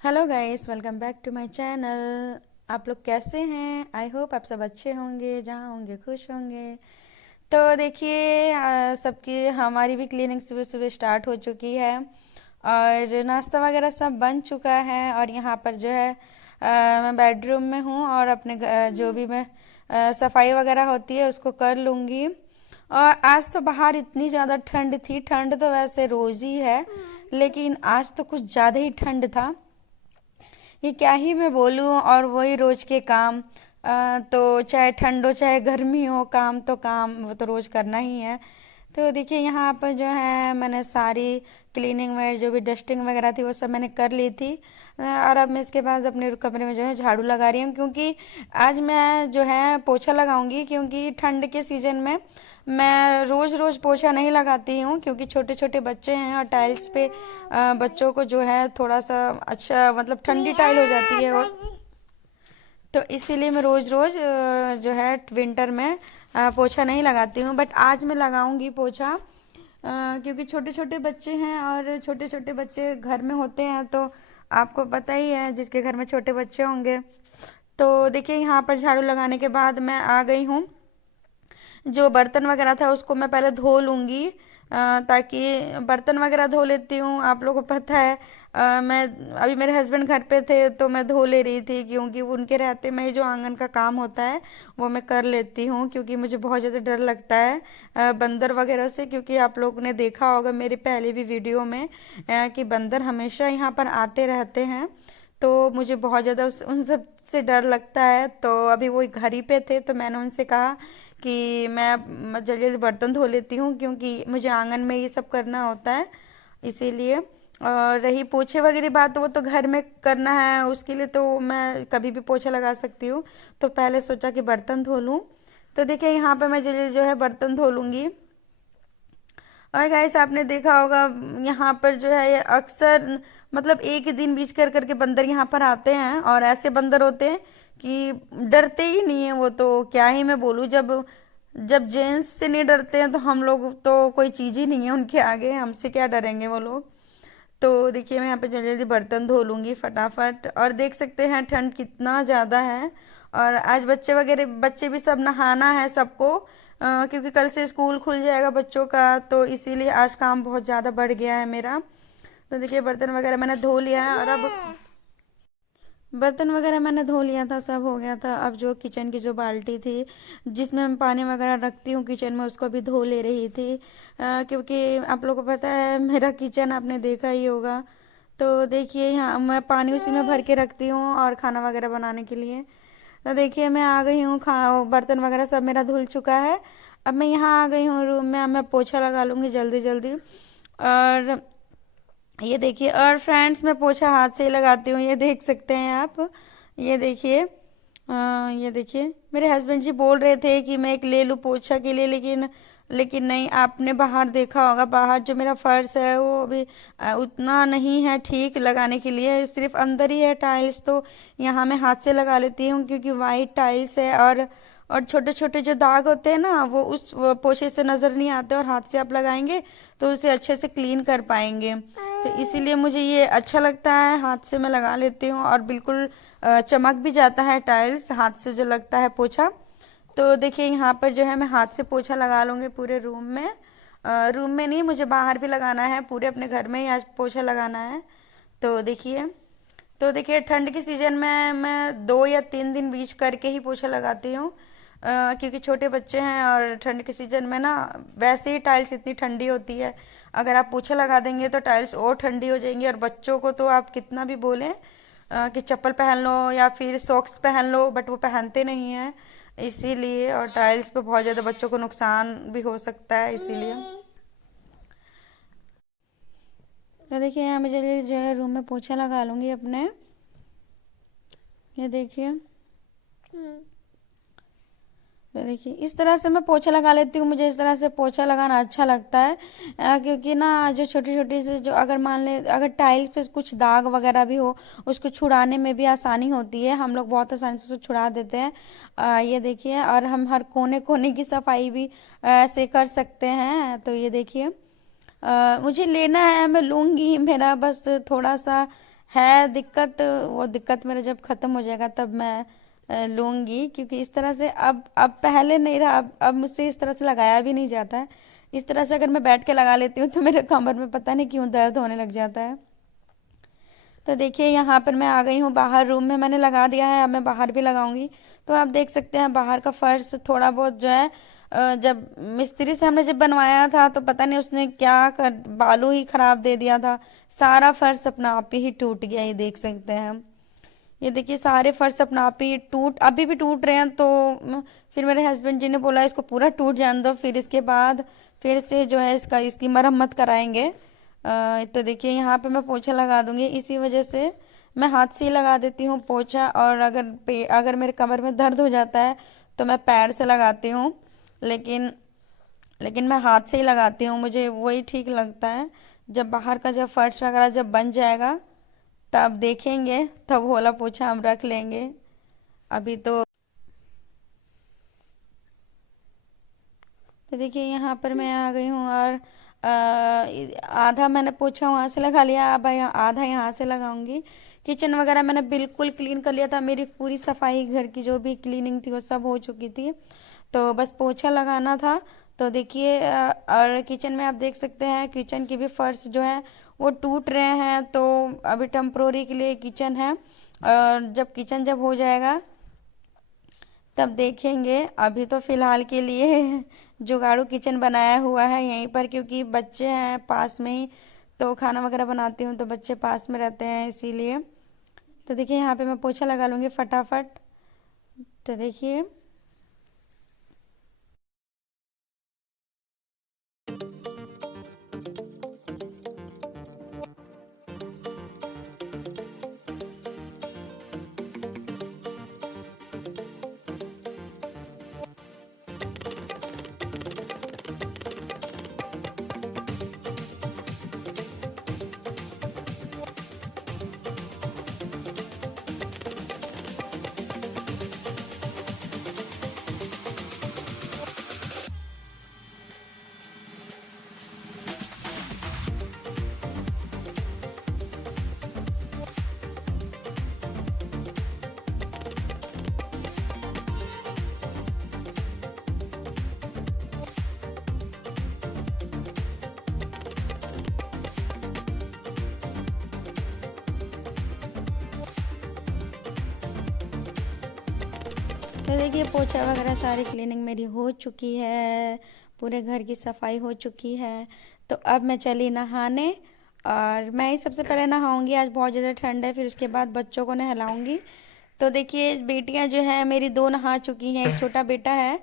Hello guys, welcome back to my channel. आप लोग कैसे हैं? आई होप आप सब अच्छे होंगे, जहाँ होंगे खुश होंगे। तो देखिए, सबकी हमारी भी क्लीनिंग सुबह सुबह स्टार्ट हो चुकी है और नाश्ता वगैरह सब बन चुका है। और यहाँ पर जो है मैं बेडरूम में हूँ और अपने जो भी मैं सफाई वगैरह होती है उसको कर लूँगी। और आज तो बाहर इतनी ज़्यादा ठंड थी। ठंड तो वैसे रोज़ ही है, लेकिन आज तो कुछ ज़्यादा ही ठंड था। ये क्या ही मैं बोलूँ। और वही रोज के काम। तो चाहे ठंड हो चाहे गर्मी हो, काम तो काम, वो तो रोज करना ही है। तो देखिए, यहाँ पर जो है मैंने सारी क्लीनिंग वगैरह, जो भी डस्टिंग वगैरह थी वो सब मैंने कर ली थी। और अब मैं इसके बाद अपने कमरे में जो है झाड़ू लगा रही हूँ, क्योंकि आज मैं जो है पोछा लगाऊंगी। क्योंकि ठंड के सीज़न में मैं रोज़ रोज़ पोछा नहीं लगाती हूँ, क्योंकि छोटे छोटे बच्चे हैं और टाइल्स पे बच्चों को जो है थोड़ा सा अच्छा, मतलब ठंडी टाइल हो जाती है। और तो इसीलिए मैं रोज़ रोज़ जो है विंटर में पोछा नहीं लगाती हूँ। बट आज मैं लगाऊंगी पोछा, क्योंकि छोटे छोटे बच्चे हैं और छोटे छोटे बच्चे घर में होते हैं। तो आपको पता ही है, जिसके घर में छोटे बच्चे होंगे। तो देखिए, यहाँ पर झाड़ू लगाने के बाद मैं आ गई हूँ। जो बर्तन वगैरह था उसको मैं पहले धो लूँगी, ताकि बर्तन वगैरह धो लेती हूँ। आप लोगों को पता है, मैं अभी मेरे हस्बैंड घर पे थे तो मैं धो ले रही थी, क्योंकि उनके रहते में ही जो आंगन का काम होता है वो मैं कर लेती हूँ। क्योंकि मुझे बहुत ज़्यादा डर लगता है बंदर वगैरह से। क्योंकि आप लोगों ने देखा होगा मेरी पहले भी वीडियो में कि बंदर हमेशा यहाँ पर आते रहते हैं। तो मुझे बहुत ज़्यादा उन सब से डर लगता है। तो अभी वो घर ही पे थे तो मैंने उनसे कहा कि मैं जल्दी जल्दी बर्तन धो लेती हूँ, क्योंकि मुझे आंगन में ये सब करना होता है, इसीलिए। और रही पोछे वगैरह बात, तो वो तो घर में करना है, उसके लिए तो मैं कभी भी पोछा लगा सकती हूँ। तो पहले सोचा कि बर्तन धो लूँ। तो देखिए, यहाँ पे मैं जल्दी जो है बर्तन धो लूँगी। और गाइस, आपने देखा होगा यहाँ पर जो है ये अक्सर, मतलब एक ही दिन बीच कर करके बंदर यहाँ पर आते हैं। और ऐसे बंदर होते हैं कि डरते ही नहीं है वो। तो क्या ही मैं बोलूँ, जब जब जेंट्स से नहीं डरते हैं तो हम लोग तो कोई चीज़ ही नहीं है उनके आगे। हमसे क्या डरेंगे वो लोग। तो देखिए, मैं यहाँ पे जल्दी जल्दी बर्तन धो लूँगी फटाफट। और देख सकते हैं ठंड कितना ज़्यादा है। और आज बच्चे वगैरह, बच्चे भी सब नहाना है सबको, क्योंकि कल से स्कूल खुल जाएगा बच्चों का। तो इसीलिए आज काम बहुत ज़्यादा बढ़ गया है मेरा। तो देखिए, बर्तन वगैरह मैंने धो लिया है। और अब बर्तन वगैरह मैंने धो लिया था, सब हो गया था। अब जो किचन की जो बाल्टी थी जिसमें मैं पानी वगैरह रखती हूँ किचन में, उसको भी धो ले रही थी। क्योंकि आप लोगों को पता है मेरा किचन आपने देखा ही होगा। तो देखिए, यहाँ मैं पानी उसी में भर के रखती हूँ और खाना वगैरह बनाने के लिए। तो देखिए, मैं आ गई हूँ, खा बर्तन वगैरह सब मेरा धुल चुका है। अब मैं यहाँ आ गई हूँ रूम में। अब मैं पोछा लगा लूँगी जल्दी जल्दी। और ये देखिए, और फ्रेंड्स, मैं पोछा हाथ से ही लगाती हूँ, ये देख सकते हैं आप। ये देखिए, ये देखिए, मेरे हस्बैंड जी बोल रहे थे कि मैं एक ले लूँ पोछा के लिए, लेकिन लेकिन नहीं। आपने बाहर देखा होगा, बाहर जो मेरा फर्श है वो अभी उतना नहीं है ठीक लगाने के लिए, सिर्फ अंदर ही है टाइल्स। तो यहाँ मैं हाथ से लगा लेती हूँ, क्योंकि वाइट टाइल्स है। और छोटे छोटे जो दाग होते हैं ना, वो पोछे से नज़र नहीं आते। और हाथ से आप लगाएंगे तो उसे अच्छे से क्लीन कर पाएंगे। तो इसीलिए मुझे ये अच्छा लगता है, हाथ से मैं लगा लेती हूँ। और बिल्कुल चमक भी जाता है टाइल्स हाथ से जो लगता है पोछा। तो देखिए, यहाँ पर जो है मैं हाथ से पोछा लगा लूँगी पूरे रूम में। रूम में नहीं, मुझे बाहर भी लगाना है, पूरे अपने घर में ही आज पोछा लगाना है। तो देखिए, ठंड के सीजन में मैं 2 या 3 दिन बीच करके ही पोछा लगाती हूँ। क्योंकि छोटे बच्चे हैं और ठंड के सीजन में ना, वैसे ही टाइल्स इतनी ठंडी होती है। अगर आप पोछा लगा देंगे तो टाइल्स और ठंडी हो जाएंगी। और बच्चों को तो आप कितना भी बोलें कि चप्पल पहन लो या फिर सॉक्स पहन लो, बट वो पहनते नहीं हैं। इसीलिए, और टाइल्स पे बहुत ज़्यादा बच्चों को नुकसान भी हो सकता है, इसीलिए। तो देखिए, यहाँ मुझे जो है रूम में पोछा लगा लूँगी अपने। ये देखिए, तो देखिए, इस तरह से मैं पोछा लगा लेती हूँ। मुझे इस तरह से पोछा लगाना अच्छा लगता है। क्योंकि ना, जो छोटी छोटी से जो, अगर मान ले अगर टाइल्स पे कुछ दाग वगैरह भी हो, उसको छुड़ाने में भी आसानी होती है। हम लोग बहुत आसानी से उसको छुड़ा देते हैं। ये देखिए, और हम हर कोने कोने की सफाई भी ऐसे कर सकते हैं। तो ये देखिए, मुझे लेना है, मैं लूँगी। मेरा बस थोड़ा सा है दिक्कत, वो दिक्कत मेरा जब ख़त्म हो जाएगा तब मैं लूँगी, क्योंकि इस तरह से अब पहले नहीं रहा, अब मुझसे इस तरह से लगाया भी नहीं जाता है। इस तरह से अगर मैं बैठ के लगा लेती हूँ तो मेरे कमर में पता नहीं क्यों दर्द होने लग जाता है। तो देखिए यहाँ पर मैं आ गई हूँ बाहर, रूम में मैंने लगा दिया है, अब मैं बाहर भी लगाऊंगी। तो आप देख सकते हैं बाहर का फर्श थोड़ा बहुत जो है, जब मिस्त्री से हमने जब बनवाया था तो पता नहीं उसने क्या कर, बालू ही खराब दे दिया था, सारा फर्श अपना आप ही टूट गया, ये देख सकते हैं हम। ये देखिए सारे फर्श अपना आप ही टूट, अभी भी टूट रहे हैं। तो फिर मेरे हस्बैंड जी ने बोला इसको पूरा टूट जाने दो, फिर इसके बाद फिर से जो है इसकी मरम्मत कराएंगे। तो देखिए यहाँ पे मैं पोछा लगा दूंगी, इसी वजह से मैं हाथ से ही लगा देती हूँ पोछा। और अगर मेरे कमर में दर्द हो जाता है तो मैं पैर से लगाती हूँ, लेकिन लेकिन मैं हाथ से ही लगाती हूँ, मुझे वही ठीक लगता है। जब बाहर का जब फर्श वगैरह जब बन जाएगा तब देखेंगे, तब होला पोछा हम रख लेंगे। अभी तो देखिए यहाँ पर मैं आ गई हूँ, और आधा मैंने पोछा वहाँ से लगा लिया, अब आधा यहाँ से लगाऊंगी। किचन वगैरह मैंने बिल्कुल क्लीन कर लिया था, मेरी पूरी सफाई घर की जो भी क्लीनिंग थी वो सब हो चुकी थी, तो बस पोछा लगाना था। तो देखिए और किचन में आप देख सकते हैं किचन की भी फर्श जो है वो टूट रहे हैं, तो अभी टेम्प्रोरी के लिए किचन है, और जब किचन जब हो जाएगा तब देखेंगे। अभी तो फिलहाल के लिए जुगाड़ू किचन बनाया हुआ है यहीं पर, क्योंकि बच्चे हैं पास में ही, तो खाना वगैरह बनाती हूँ तो बच्चे पास में रहते हैं इसीलिए। तो देखिए यहाँ पे मैं पोछा लगा लूँगी फटाफट। तो देखिए तो देखिए पोछा वगैरह सारी क्लीनिंग मेरी हो चुकी है, पूरे घर की सफाई हो चुकी है। तो अब मैं चली नहाने, और मैं ही सबसे पहले नहाऊंगी, आज बहुत ज़्यादा ठंड है, फिर उसके बाद बच्चों को नहलाऊंगी। तो देखिए बेटियां जो हैं मेरी दो नहा चुकी हैं, एक छोटा बेटा है।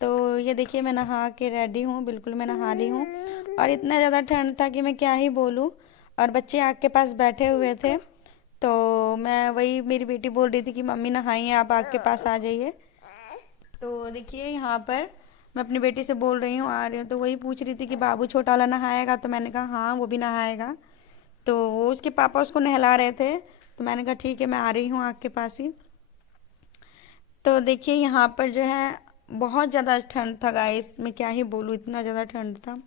तो ये देखिए मैं नहा के रेडी हूँ, बिल्कुल मैं नहा ली हूँ, और इतना ज़्यादा ठंड था कि मैं क्या ही बोलूँ। और बच्चे आग के पास बैठे हुए थे, तो मैं वही, मेरी बेटी बोल रही थी कि मम्मी नहाइए, आप आग के पास आ जाइए। तो देखिए यहाँ पर मैं अपनी बेटी से बोल रही हूँ आ रही हूँ, तो वही पूछ रही थी कि बाबू छोटा वाला नहाएगा, तो मैंने कहा हाँ वो भी नहाएगा। तो वो उसके पापा उसको नहला रहे थे, तो मैंने कहा ठीक है मैं आ रही हूँ आग के पास ही। तो देखिए यहाँ पर जो है बहुत ज़्यादा ठंड था गाइस, मैं क्या ही बोलूँ, इतना ज़्यादा ठंड था।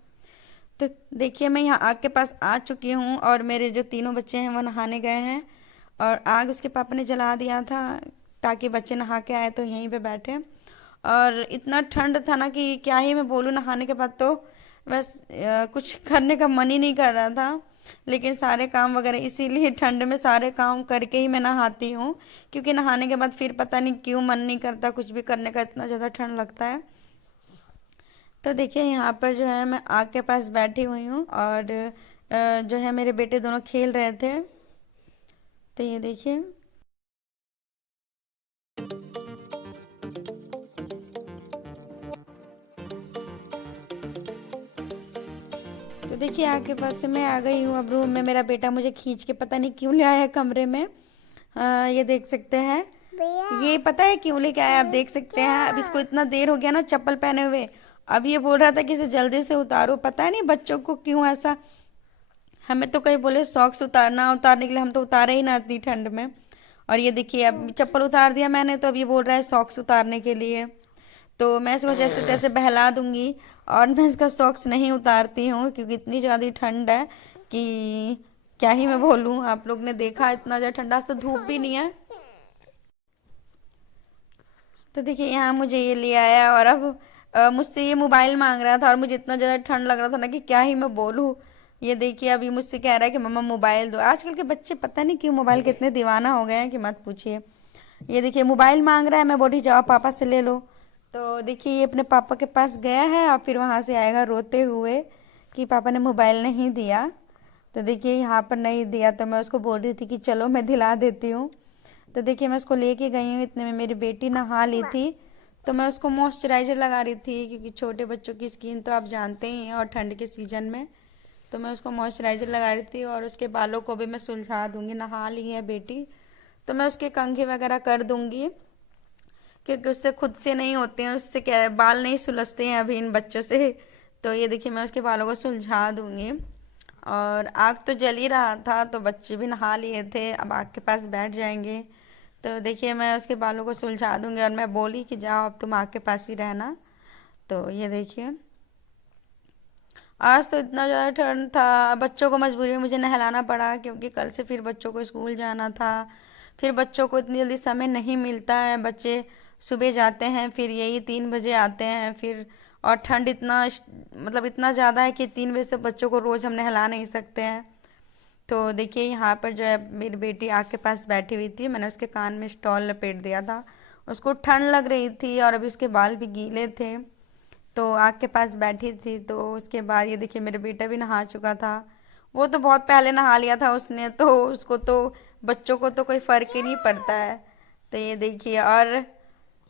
तो देखिए मैं यहाँ आग के पास आ चुकी हूँ, और मेरे जो तीनों बच्चे हैं वो नहाने गए हैं, और आग उसके पापा ने जला दिया था ताकि बच्चे नहा के आए तो यहीं पे बैठे। और इतना ठंड था ना कि क्या ही मैं बोलूँ, नहाने के बाद तो बस कुछ करने का मन ही नहीं कर रहा था। लेकिन सारे काम वगैरह, इसीलिए ठंड में सारे काम करके ही मैं नहाती हूँ, क्योंकि नहाने के बाद फिर पता नहीं क्यों मन नहीं करता कुछ भी करने का, इतना ज़्यादा ठंड लगता है। तो देखिए यहाँ पर जो है मैं आग के पास बैठी हुई हूँ, और जो है मेरे बेटे दोनों खेल रहे थे। तो ये देखिए तो देखिए आग के पास से मैं आ गई हूँ, अब रूम में मेरा बेटा मुझे खींच के पता नहीं क्यों ले आया है कमरे में। ये देख सकते हैं, ये पता है क्यों लेके आया, आप देख सकते हैं। अब इसको इतना देर हो गया ना चप्पल पहने हुए, अब ये बोल रहा था कि इसे जल्दी से उतारो, पता नहीं बच्चों को क्यों ऐसा। हमें तो कहीं बोले सॉक्स उतारना, उतारने के लिए, हम तो उतारे ही ना इतनी ठंड में। और ये देखिए अब चप्पल उतार दिया मैंने, तो अब ये बोल रहा है सॉक्स उतारने के लिए। तो मैं इसको जैसे तैसे बहला दूंगी, और मैं इसका सॉक्स नहीं उतारती हूँ क्योंकि इतनी ज़्यादा ठंड है कि क्या ही मैं बोलूँ। आप लोग ने देखा इतना ज़्यादा ठंडा, तो धूप भी नहीं है। तो देखिए यहाँ मुझे ये ले आया, और अब मुझसे ये मोबाइल मांग रहा था, और मुझे इतना ज़्यादा ठंड लग रहा था ना कि क्या ही मैं बोलूँ। ये देखिए अभी मुझसे कह रहा है कि मम्मा मोबाइल दो। आजकल के बच्चे पता नहीं क्यों मोबाइल के इतने दीवाना हो गए हैं कि मत पूछिए। ये देखिए मोबाइल मांग रहा है, मैं बोली जाओ पापा से ले लो। तो देखिए ये अपने पापा के पास गया है, और फिर वहाँ से आएगा रोते हुए कि पापा ने मोबाइल नहीं दिया। तो देखिए यहाँ पर नहीं दिया, तो मैं उसको बोल रही थी कि चलो मैं दिला देती हूँ। तो देखिए मैं उसको लेके गई हूँ, इतने में मेरी बेटी नहा ली थी। तो मैं उसको मॉइस्चराइज़र लगा रही थी, क्योंकि छोटे बच्चों की स्किन तो आप जानते ही हैं, और ठंड के सीज़न में। तो मैं उसको मॉइस्चराइज़र लगा रही थी, और उसके बालों को भी मैं सुलझा दूंगी। नहा ली है बेटी, तो मैं उसके कंघी वगैरह कर दूंगी, क्योंकि उससे खुद से नहीं होते हैं, उससे क्या है, बाल नहीं सुलझते हैं अभी इन बच्चों से। तो ये देखिए मैं उसके बालों को सुलझा दूंगी। और आग तो जल ही रहा था, तो बच्चे भी नहा लिए थे, अब आग के पास बैठ जाएंगे। तो देखिए मैं उसके बालों को सुलझा दूंगी, और मैं बोली कि जाओ अब तुम आग के पास ही रहना। तो ये देखिए आज तो इतना ज़्यादा ठंड था, बच्चों को मजबूरी में मुझे नहलाना पड़ा, क्योंकि कल से फिर बच्चों को स्कूल जाना था। फिर बच्चों को इतनी जल्दी समय नहीं मिलता है, बच्चे सुबह जाते हैं, फिर यही 3 बजे आते हैं फिर। और ठंड इतना मतलब इतना ज़्यादा है कि 3 बजे से बच्चों को रोज़ हम नहला नहीं सकते हैं। तो देखिए यहाँ पर जो है मेरी बेटी आग के पास बैठी हुई थी, मैंने उसके कान में स्टॉल लपेट दिया था। उसको ठंड लग रही थी, और अभी उसके बाल भी गीले थे, तो आग के पास बैठी थी। तो उसके बाद ये देखिए मेरा बेटा भी नहा चुका था। वो तो बहुत पहले नहा लिया था उसने, तो उसको तो, बच्चों को तो कोई फर्क ही नहीं पड़ता है। तो ये देखिए, और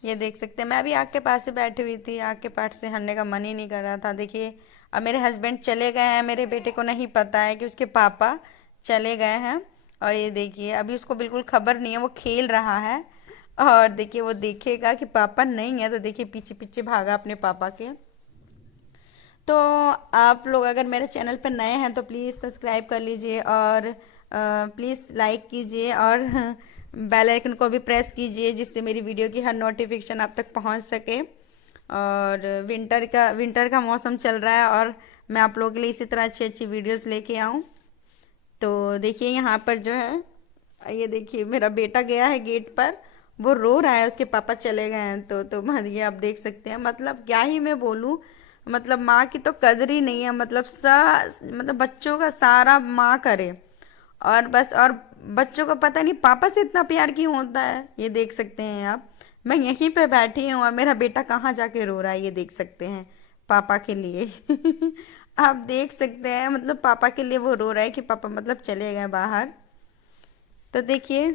ये देख सकते हैं मैं भी आग के पास ही बैठी हुई थी, आग के पास से हटने का मन ही नहीं कर रहा था। देखिए अब मेरे हस्बैंड चले गए हैं, मेरे बेटे को नहीं पता है कि उसके पापा चले गए हैं। और ये देखिए अभी उसको बिल्कुल खबर नहीं है, वो खेल रहा है। और देखिए वो देखेगा कि पापा नहीं है, तो देखिए पीछे पीछे भागा अपने पापा के। तो आप लोग अगर मेरे चैनल पर नए हैं तो प्लीज़ सब्सक्राइब कर लीजिए, और प्लीज़ लाइक कीजिए, और बेल आइकन को भी प्रेस कीजिए, जिससे मेरी वीडियो की हर नोटिफिकेशन आप तक पहुंच सके। और विंटर का मौसम चल रहा है, और मैं आप लोगों के लिए इसी तरह अच्छी अच्छी वीडियोस लेके आऊँ। तो देखिए यहाँ पर जो है, ये देखिए मेरा बेटा गया है गेट पर, वो रो रहा है, उसके पापा चले गए हैं। तो ये आप देख सकते हैं, मतलब क्या ही मैं बोलूँ। मतलब माँ की तो कदर ही नहीं है, मतलब बच्चों का सारा माँ करे, और बस। और बच्चों को पता नहीं पापा से इतना प्यार क्यों होता है। ये देख सकते हैं आप, मैं यहीं पे बैठी हूँ, और मेरा बेटा कहाँ जाके रो रहा है, ये देख सकते हैं, पापा के लिए। आप देख सकते हैं, मतलब पापा के लिए वो रो रहा है कि पापा मतलब चले गए बाहर। तो देखिए